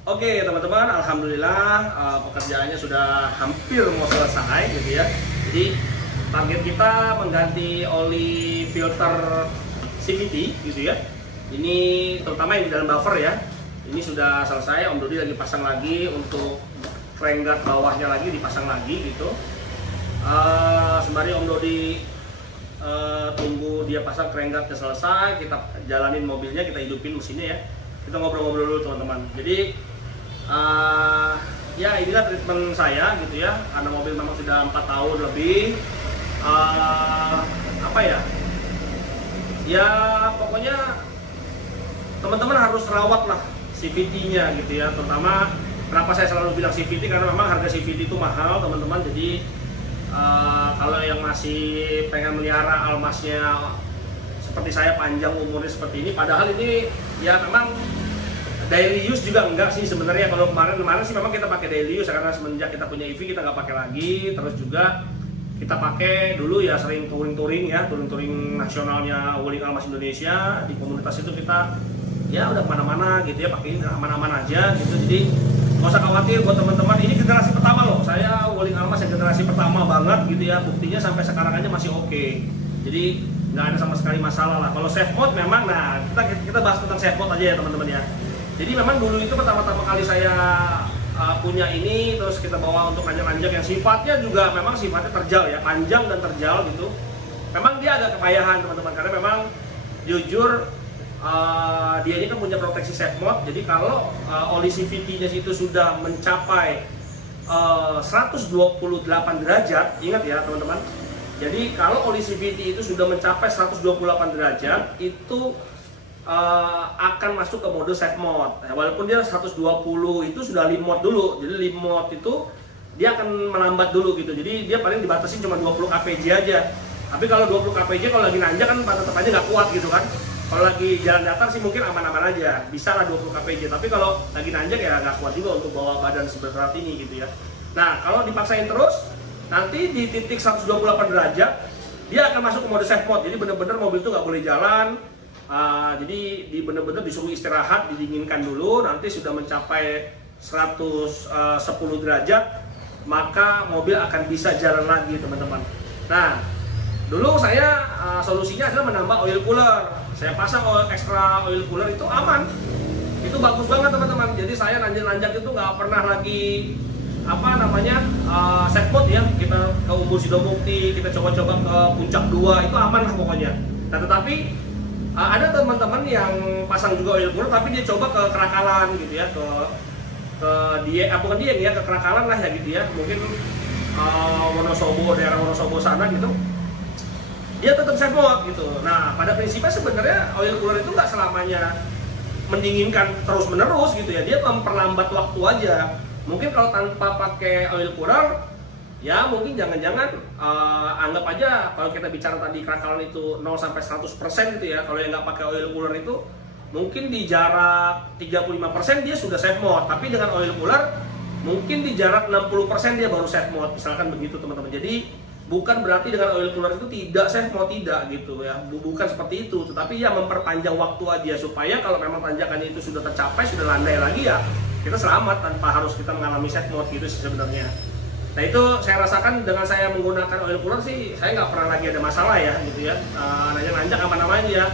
Oke teman-teman, alhamdulillah pekerjaannya sudah hampir mau selesai gitu ya. Jadi target kita mengganti oli filter CVT gitu ya. Ini terutama yang di dalam buffer ya. Ini sudah selesai, Om Dodi lagi pasang lagi untuk crank guard bawahnya lagi dipasang lagi gitu. Sembari Om Dodi tunggu dia pasang crank guardnya selesai, kita jalanin mobilnya, kita hidupin mesinnya ya. Kita ngobrol-ngobrol dulu teman-teman. Jadi ya inilah treatment saya gitu ya, karena mobil memang sudah 4 tahun lebih. Apa ya? Ya pokoknya teman-teman harus rawat lah CVT-nya gitu ya, terutama kenapa saya selalu bilang CVT, karena memang harga CVT itu mahal teman-teman. Jadi kalau yang masih pengen melihara Almasnya seperti saya panjang umurnya seperti ini, padahal ini ya memang daily use juga enggak sih sebenarnya. Kalau kemarin sih memang kita pakai daily use, karena semenjak kita punya EV kita nggak pakai lagi. Terus juga kita pakai dulu ya sering touring nasionalnya Wuling Almas Indonesia. Di komunitas itu kita ya udah kemana-mana gitu ya, pakai aman-aman aja gitu. Jadi nggak usah khawatir buat teman-teman, ini generasi pertama loh, saya Wuling Almas yang generasi pertama banget gitu ya, buktinya sampai sekarang aja masih oke. Jadi nggak ada sama sekali masalah lah. Kalau safe mode memang, nah kita bahas tentang safe mode aja ya teman-teman ya. Jadi memang dulu itu pertama-tama kali saya punya ini, terus kita bawa untuk nanjak-nanjak yang sifatnya juga memang sifatnya terjal ya, panjang dan terjal gitu. Memang dia agak kepayahan teman-teman, karena memang jujur dia ini kan punya proteksi safe mode. Jadi kalau oli CVT-nya itu sudah mencapai 128 derajat, ingat ya teman-teman. Jadi kalau oli CVT itu sudah mencapai 128 derajat, itu akan masuk ke mode safe mode. Walaupun dia 120 itu sudah lim mode dulu. Jadi lim mode itu dia akan melambat dulu gitu. Jadi dia paling dibatasi cuma 20 kpj aja. Tapi kalau 20 kpj kalau lagi nanjak kan tetap aja nggak kuat gitu kan. Kalau lagi jalan datar sih mungkin aman-aman aja, bisa lah 20 kpj. Tapi kalau lagi nanjak ya nggak kuat juga untuk bawa badan seberat ini gitu ya. Nah kalau dipaksain terus, nanti di titik 128 derajat dia akan masuk ke mode safe mode. Jadi bener-bener mobil itu nggak boleh jalan. Jadi bener-bener disuruh istirahat, didinginkan dulu. Nanti sudah mencapai 110 derajat, maka mobil akan bisa jalan lagi teman-teman. Nah dulu saya solusinya adalah menambah oil cooler. Saya pasang extra oil cooler, itu aman, itu bagus banget teman-teman. Jadi saya nanjak-nanjak itu nggak pernah lagi safe mode ya. Kita ke Ubud Sidomukti, kita coba-coba ke Puncak 2, itu aman lah pokoknya. Nah tetapi ada teman-teman yang pasang juga oil cooler, tapi dia coba ke Kerakalan gitu ya, bukan Dieng ya, ke Kerakalan lah ya gitu ya. Mungkin Wonosobo, daerah Wonosobo sana gitu. Dia tetap safe mode gitu. Nah pada prinsipnya sebenarnya oil cooler itu nggak selamanya mendinginkan terus-menerus gitu ya. Dia memperlambat waktu aja. Mungkin kalau tanpa pakai oil cooler, ya mungkin jangan-jangan anggap aja kalau kita bicara tadi Kerakalan itu 0 sampai 100% gitu ya. Kalau yang nggak pakai oil cooler itu mungkin di jarak 35% dia sudah safe mode. Tapi dengan oil cooler mungkin di jarak 60% dia baru safe mode. Misalkan begitu teman-teman. Jadi bukan berarti dengan oil cooler itu tidak safe mode, tidak gitu ya. Bukan seperti itu. Tetapi ya memperpanjang waktu aja supaya kalau memang tanjakannya itu sudah tercapai, sudah landai lagi ya, kita selamat tanpa harus kita mengalami safe mode gitu sih sebenarnya. Nah itu saya rasakan dengan saya menggunakan oil cooler sih, saya nggak pernah lagi ada masalah ya gitu ya. Nanjak aman-aman aja.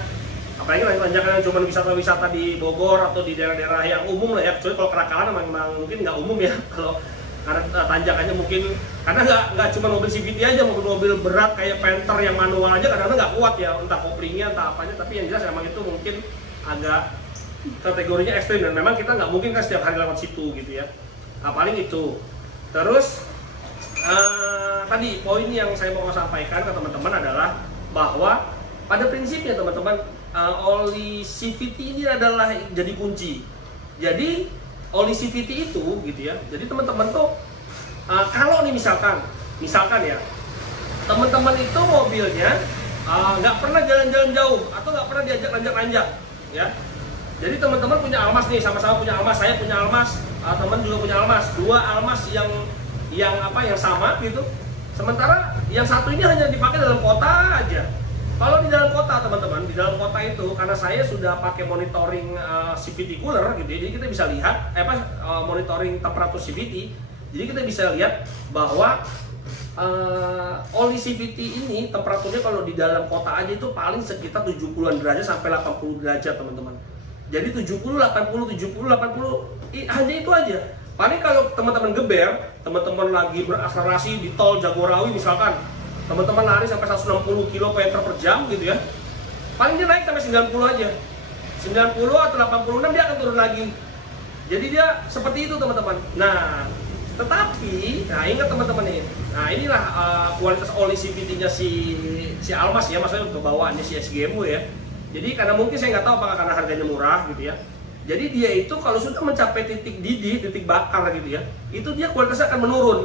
Apalagi nanjakan yang cuma wisata-wisata di Bogor atau di daerah-daerah yang umum lah ya. Kecuali kalau Kerakalan memang mungkin nggak umum ya. Kalau karena tanjakannya mungkin, karena nggak cuma mobil CVT aja, mobil berat kayak Panther yang manual aja kadang-kadang nggak kuat ya, entah koplingnya entah apanya. Tapi yang jelas memang itu mungkin agak kategorinya ekstrim dan memang kita nggak mungkin kan setiap hari lewat situ gitu ya. Paling itu. Terus tadi poin yang saya mau sampaikan ke teman-teman adalah bahwa pada prinsipnya teman-teman oli CVT ini adalah jadi kunci. Jadi oli CVT itu gitu ya. Jadi teman-teman tuh kalau nih misalkan ya, teman-teman itu mobilnya nggak pernah jalan-jalan jauh atau nggak pernah diajak nanjak-nanjak ya. Jadi teman-teman punya Almas nih, sama-sama punya Almas, saya punya Almas, teman juga punya Almas, dua Almas yang sama gitu. Sementara yang satu ini hanya dipakai dalam kota aja. Kalau di dalam kota teman-teman, di dalam kota itu karena saya sudah pakai monitoring CVT cooler gitu ya, jadi kita bisa lihat monitoring temperatur CVT. Jadi kita bisa lihat bahwa oli CVT ini temperaturnya kalau di dalam kota aja itu paling sekitar 70-an derajat sampai 80 derajat teman-teman. Jadi 70, 80, 70, 80 hanya itu aja. Paling kalau teman-teman geber, teman-teman lagi berakselerasi di tol Jagorawi misalkan, teman-teman lari sampai 160 km per jam gitu ya, paling dia naik sampai 90 aja, 90 atau 86 dia akan turun lagi. Jadi dia seperti itu teman-teman. Nah, tetapi, ingat teman-teman ini, nah inilah kualitas oli CVT-nya si Almas ya, maksudnya untuk bawaannya si SGMW ya. Jadi karena mungkin saya nggak tahu apakah karena harganya murah gitu ya. Jadi dia itu kalau sudah mencapai titik didih, titik bakar gitu ya, itu dia kualitasnya akan menurun.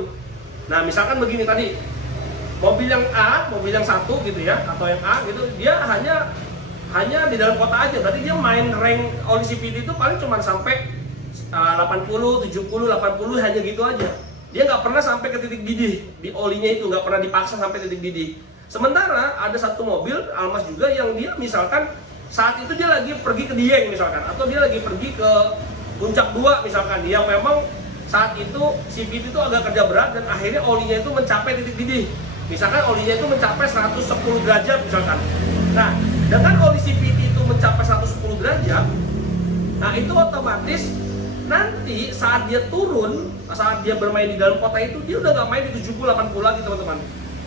Nah misalkan begini tadi, mobil yang A, mobil yang satu gitu ya, atau yang A gitu, dia hanya di dalam kota aja. Berarti dia main rank oli CVT itu paling cuma sampai 80, 70, 80 hanya gitu aja. Dia nggak pernah sampai ke titik didih di olinya itu, nggak pernah dipaksa sampai titik didih. Sementara ada satu mobil Almas juga yang dia misalkan saat itu dia lagi pergi ke Dieng misalkan, atau dia lagi pergi ke Puncak 2 misalkan, dia memang saat itu CVT itu agak kerja berat dan akhirnya olinya itu mencapai titik didih. Misalkan olinya itu mencapai 110 derajat misalkan. Nah, dengan oli CVT itu mencapai 110 derajat, nah itu otomatis nanti saat dia turun, saat dia bermain di dalam kota itu, dia udah nggak main di 70-80 lagi teman-teman.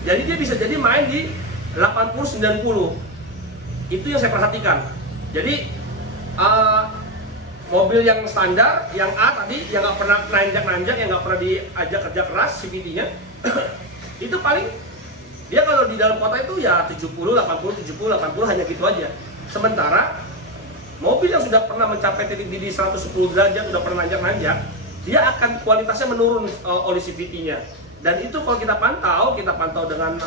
Jadi dia bisa jadi main di 80-90. Itu yang saya perhatikan. Jadi mobil yang standar, yang A tadi, yang nggak pernah nanjak-nanjak, yang nggak pernah diajak kerja keras CVT-nya, itu paling dia kalau di dalam kota itu ya 70, 80, 70, 80 hanya gitu aja. Sementara mobil yang sudah pernah mencapai titik didih 110 derajat, sudah pernah nanjak-nanjak, dia akan kualitasnya menurun oli CVT-nya. Dan itu kalau kita pantau dengan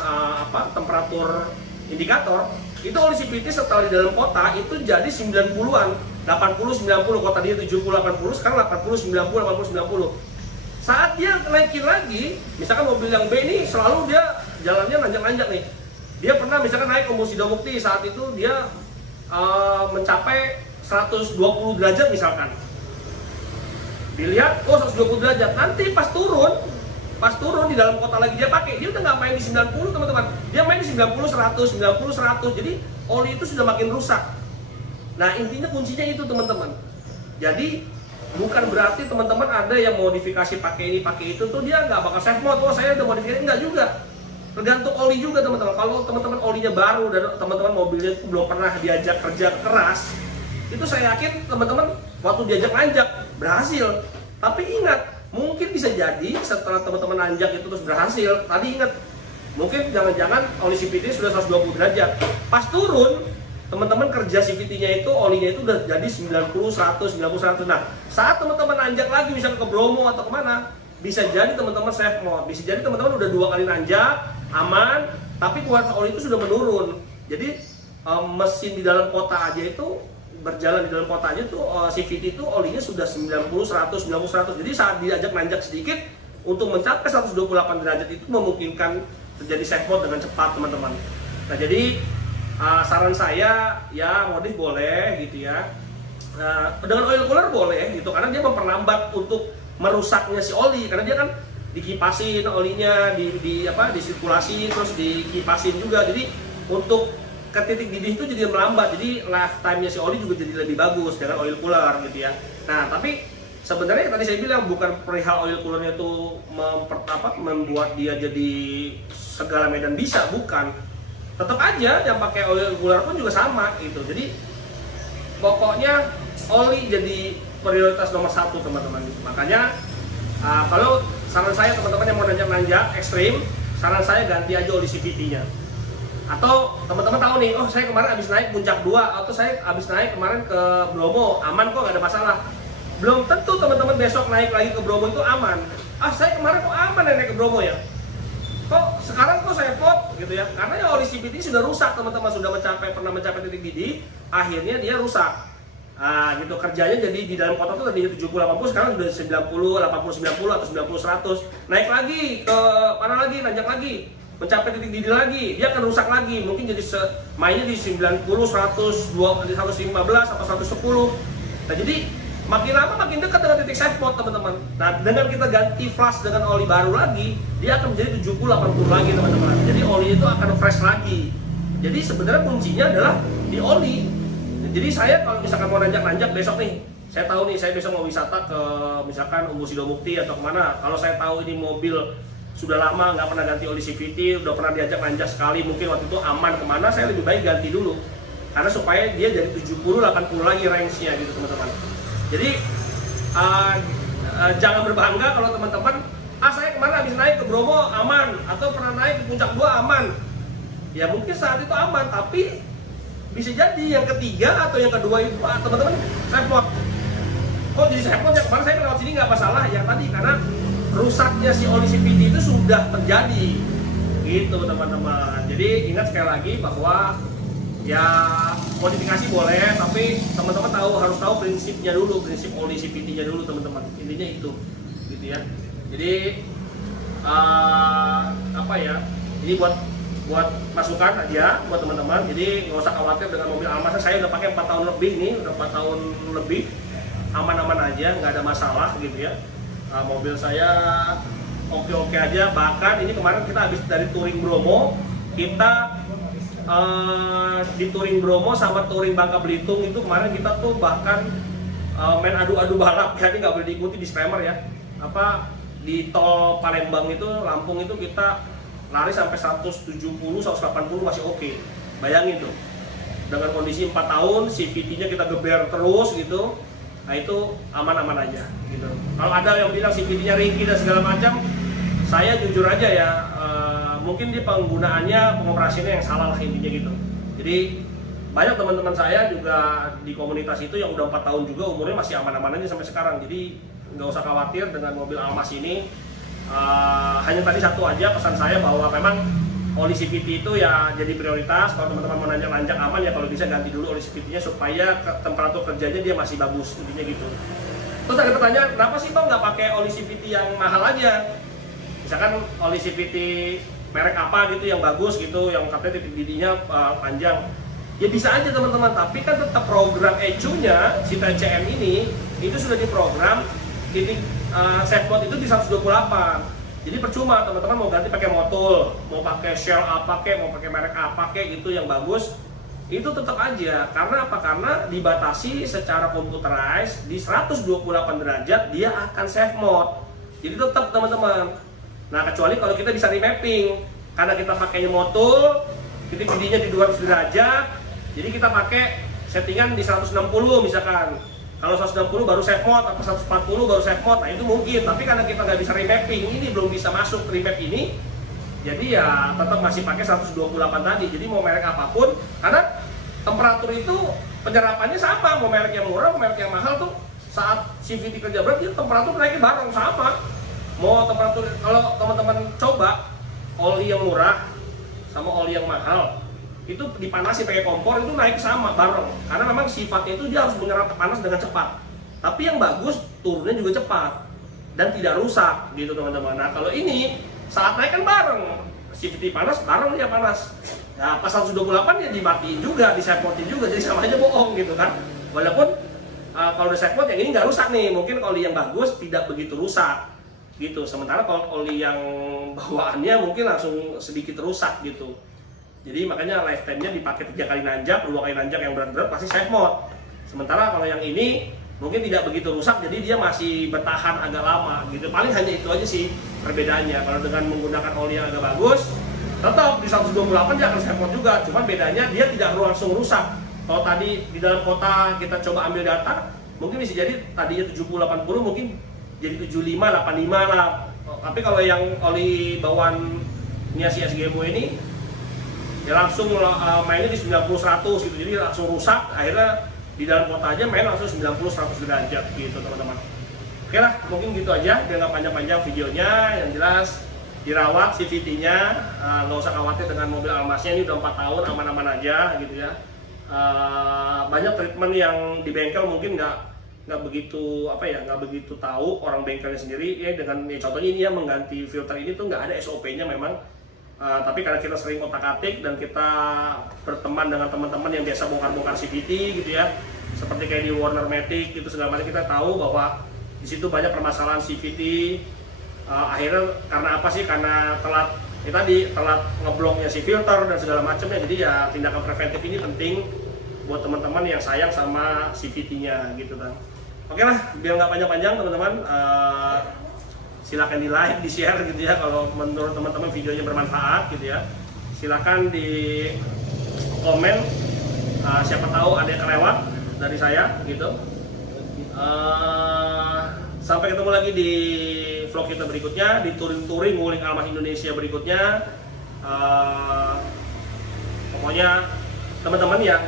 temperatur indikator, itu oli CVT setelah di dalam kota itu jadi 90-an, 80-90, kota dia 70-80, sekarang 80-90, 80-90. Saat dia naikin lagi, misalkan mobil yang B ini selalu dia jalannya nanjak-nanjak nih. Dia pernah misalkan naik ke Musida Mukti, saat itu dia mencapai 120 derajat misalkan. Dilihat, 120 derajat. Nanti pas turun di dalam kota lagi dia pakai, dia udah nggak main di 90 teman-teman. Dia main di 90, 100, 90, 100. Jadi oli itu sudah makin rusak. Nah intinya kuncinya itu teman-teman. Jadi bukan berarti teman-teman ada yang modifikasi pakai ini pakai itu tuh dia nggak bakal safe mode. Saya udah modifikasi, enggak juga. Tergantung oli juga teman-teman. Kalau teman-teman olinya baru dan teman-teman mobilnya itu belum pernah diajak kerja keras, itu saya yakin teman-teman waktu diajak nanjak berhasil. Tapi ingat, mungkin bisa jadi setelah teman-teman nanjak itu terus berhasil. Tadi ingat, mungkin jangan-jangan oli CVT sudah 120 derajat. Pas turun, teman-teman kerja CVT-nya itu, olinya itu udah jadi 90, 100, 90, 100. Nah, saat teman-teman nanjak lagi misalnya ke Bromo atau kemana, bisa jadi teman-teman safe mode. Bisa jadi teman-teman udah 2 kali nanjak, aman, tapi kualitas oli itu sudah menurun. Jadi mesin di dalam kota aja itu, berjalan di dalam kota aja tuh CVT itu olinya sudah 90, 100, 90, 100. Jadi saat diajak nanjak sedikit untuk mencapai 128 derajat itu memungkinkan terjadi safe mode dengan cepat teman-teman. Nah jadi saran saya ya modif boleh gitu ya. Dengan oil cooler boleh gitu karena dia memperlambat untuk merusaknya si oli, karena dia kan dikipasin olinya, disirkulasi terus dikipasin juga. Jadi untuk ke titik didih itu jadi melambat, jadi lifetime-nya si oli juga jadi lebih bagus dengan oil cooler gitu ya. Nah tapi sebenarnya tadi saya bilang bukan perihal oil coolernya itu membuat dia jadi segala medan bisa, bukan. Tetap aja yang pakai oil cooler pun juga sama gitu. Jadi pokoknya oli jadi prioritas nomor 1 teman-teman. Makanya kalau saran saya teman-teman yang mau nanjak-nanjak ekstrim, saran saya ganti aja oli CVT-nya. Atau teman-teman tahu nih, oh saya kemarin habis naik Puncak 2 atau saya habis naik kemarin ke Bromo, aman kok, nggak ada masalah. belum tentu teman-teman besok naik lagi ke Bromo itu aman. Ah, saya kemarin kok aman ya naik ke Bromo ya? Kok sekarang kok saya pot gitu ya? Karena ya oli CVT sudah rusak teman-teman, sudah pernah mencapai titik didih, akhirnya dia rusak. Nah, gitu kerjanya jadi di dalam kotak itu tadinya 70-80, sekarang sudah 90, 80-90 atau 90-100. Naik lagi ke mana lagi, nanjak lagi, mencapai titik didih lagi, dia akan rusak lagi. Mungkin jadi mainnya di 90, 100, 115 atau 110. Nah, jadi makin lama makin dekat dengan titik safe spot teman-teman. Nah, dengan kita ganti flash dengan oli baru lagi, dia akan menjadi 70-80 lagi teman-teman. Jadi oli itu akan fresh lagi. Jadi sebenarnya kuncinya adalah di oli. Jadi saya kalau misalkan mau nanjak-nanjak besok nih, saya tahu nih saya besok mau wisata ke misalkan Umbul Sidomukti atau kemana. Kalau saya tahu ini mobil sudah lama nggak pernah ganti oli CVT, udah pernah diajak nanjak sekali, mungkin waktu itu aman kemana, saya lebih baik ganti dulu. Karena supaya dia jadi 70-80 lagi range-nya gitu teman-teman. Jadi jangan berbangga kalau teman-teman, saya kemana habis naik ke Bromo aman, atau pernah naik ke Puncak 2 aman. Ya mungkin saat itu aman, tapi bisa jadi yang ketiga atau yang kedua itu teman-teman safe mode. Kok jadi safe mode? Ya kemarin saya lewat sini nggak masalah ya tadi, karena rusaknya si oli CVT itu sudah terjadi gitu teman-teman. Jadi ingat sekali lagi bahwa ya modifikasi boleh, tapi teman-teman harus tahu prinsipnya dulu, prinsip oli CVT-nya dulu teman-teman. Intinya itu, gitu ya. Jadi apa ya? Ini buat masukan aja buat teman-teman. Jadi nggak usah khawatir dengan mobil Almas. Saya udah pakai 4 tahun lebih nih, udah 4 tahun lebih, aman-aman aja, nggak ada masalah gitu ya. Mobil saya oke-oke aja. Bahkan ini kemarin kita habis dari touring Bromo, kita di touring Bromo sama touring Bangka Belitung itu kemarin kita tuh bahkan main adu-adu balap. Jadi nggak boleh diikuti disclaimer ya. Di tol Palembang itu, Lampung itu kita lari sampai 170, 180 masih oke. Bayangin tuh, dengan kondisi 4 tahun, CVT-nya kita geber terus gitu. Nah itu aman-aman aja gitu. Kalau ada yang bilang CVT-nya ringkih dan segala macam, saya jujur aja ya, mungkin di penggunaannya, pengoperasiannya yang salah lah intinya gitu. Jadi banyak teman-teman saya juga di komunitas itu yang udah 4 tahun juga umurnya masih aman-aman aja sampai sekarang. Jadi nggak usah khawatir dengan mobil Almas ini. Hanya tadi satu aja pesan saya, bahwa memang oli CVT itu ya jadi prioritas. Kalau teman-teman mau nanjak-nanjak aman ya kalau bisa ganti dulu oli CVT-nya supaya temperatur kerjanya dia masih bagus, intinya gitu. Terus ada pertanyaan, kenapa sih bang nggak pakai oli CVT yang mahal aja? Misalkan oli CVT merek apa gitu yang bagus gitu, yang katanya titik didihnya panjang. Ya bisa aja teman-teman, tapi kan tetap program ECU-nya si TCM ini itu sudah diprogram titik safe mode itu di 128. Jadi percuma teman-teman mau ganti pakai motul, mau pakai Shell apa kek, mau pakai merek apa kek gitu yang bagus, itu tetap aja. Karena apa? Karena dibatasi secara computerized di 128 derajat dia akan safe mode. Jadi tetap teman-teman. Nah kecuali kalau kita bisa remapping, karena kita pakainya motul, titik didihnya di 200 derajat, jadi kita pakai settingan di 160 misalkan. Kalau 160 baru safe mode, atau 140 baru safe mode, nah itu mungkin. Tapi karena kita nggak bisa remapping, ini belum bisa masuk remap ini, jadi ya tetap masih pakai 128 tadi. Jadi mau merek apapun, karena temperatur itu penyerapannya sama, mau merek yang murah, mau merek yang mahal tuh saat CVT kerja berat, itu temperatur naiknya bareng sama. Mau temperatur, kalau teman-teman coba oli yang murah sama oli yang mahal, itu dipanasi pakai kompor itu naik sama bareng, karena memang sifatnya itu dia harus menyerap panas dengan cepat. Tapi yang bagus turunnya juga cepat dan tidak rusak gitu teman-teman. Nah kalau ini saat naik kan bareng, CVT panas bareng dia panas. Nah pas 128 ya dimatiin juga, di-safe mode juga, jadi sama aja bohong gitu kan. Walaupun kalau di safe mode yang ini nggak rusak nih, mungkin oli yang bagus tidak begitu rusak gitu. Sementara kalau oli yang bawaannya mungkin langsung sedikit rusak gitu. Jadi makanya lifetime-nya dipakai 3 kali nanjak, 2 kali nanjak yang berat-berat pasti safe mode. Sementara kalau yang ini mungkin tidak begitu rusak, jadi dia masih bertahan agak lama gitu. Paling hanya itu aja sih perbedaannya. Kalau dengan menggunakan oli yang agak bagus, tetap di 128 dia akan safe mode juga. Cuman bedanya dia tidak langsung rusak. Kalau tadi di dalam kota kita coba ambil data, mungkin bisa jadi tadinya 70-80 mungkin jadi 75-85 lah. Tapi kalau yang oli bawaannya si SGMO ini ya langsung mainnya di 90-100 gitu, jadi langsung rusak, akhirnya di dalam kota aja main langsung 90-100 derajat gitu teman-teman. Oke lah, mungkin gitu aja, biar nggak panjang-panjang videonya. Yang jelas dirawat CVT-nya, nggak usah khawatir dengan mobil Almasnya, ini udah 4 tahun aman-aman aja gitu ya. Banyak treatment yang di bengkel mungkin nggak begitu nggak begitu tahu orang bengkelnya sendiri ya, dengan contohnya ini ya, mengganti filter ini tuh nggak ada SOP-nya memang. Tapi karena kita sering otak-atik dan kita berteman dengan teman-teman yang biasa bongkar-bongkar CVT gitu ya, seperti kayak di Warner Matic gitu segala macam, kita tahu bahwa di situ banyak permasalahan CVT. Akhirnya karena apa sih? Karena telat ngebloknya si filter dan segala macamnya. Jadi ya tindakan preventif ini penting buat teman-teman yang sayang sama CVT-nya gitu kan. Oke lah, biar nggak panjang-panjang teman-teman, silakan di like, di share gitu ya kalau menurut teman-teman videonya bermanfaat gitu ya. Silakan di komen, siapa tahu ada yang kelewat dari saya gitu. Sampai ketemu lagi di vlog kita berikutnya, di touring ngulik Almas Indonesia berikutnya. Pokoknya teman-teman yang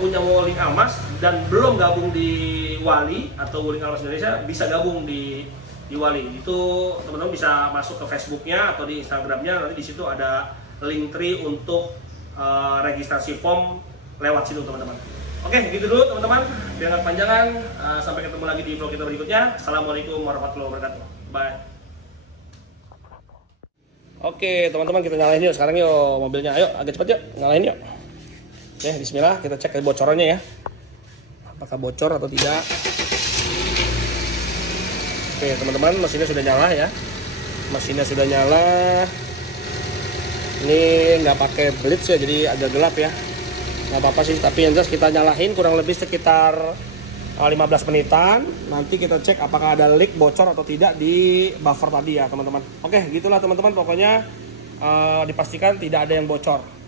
punya ngulik Almas dan belum gabung di Wali atau ngulik Almas Indonesia, bisa gabung di Wali. Itu teman-teman bisa masuk ke Facebooknya atau di Instagramnya, nanti di situ ada link tree untuk registrasi form lewat situ teman-teman. Oke, gitu dulu teman-teman, biar nggak panjangan. Sampai ketemu lagi di vlog kita berikutnya. Assalamualaikum warahmatullahi wabarakatuh. Bye. Oke teman-teman, kita nyalain yuk sekarang yuk mobilnya. Ayo agak cepet yuk, nyalain yuk. Oke, bismillah, kita cek bocorannya ya, apakah bocor atau tidak. Oke teman-teman, mesinnya sudah nyala ya, mesinnya sudah nyala. Ini nggak pakai blitz ya, jadi agak gelap ya, nggak apa-apa sih. Tapi yang jelas kita nyalain kurang lebih sekitar 15 menitan. Nanti kita cek apakah ada leak, bocor atau tidak di buffer tadi ya teman-teman. Oke, gitulah teman-teman, pokoknya dipastikan tidak ada yang bocor.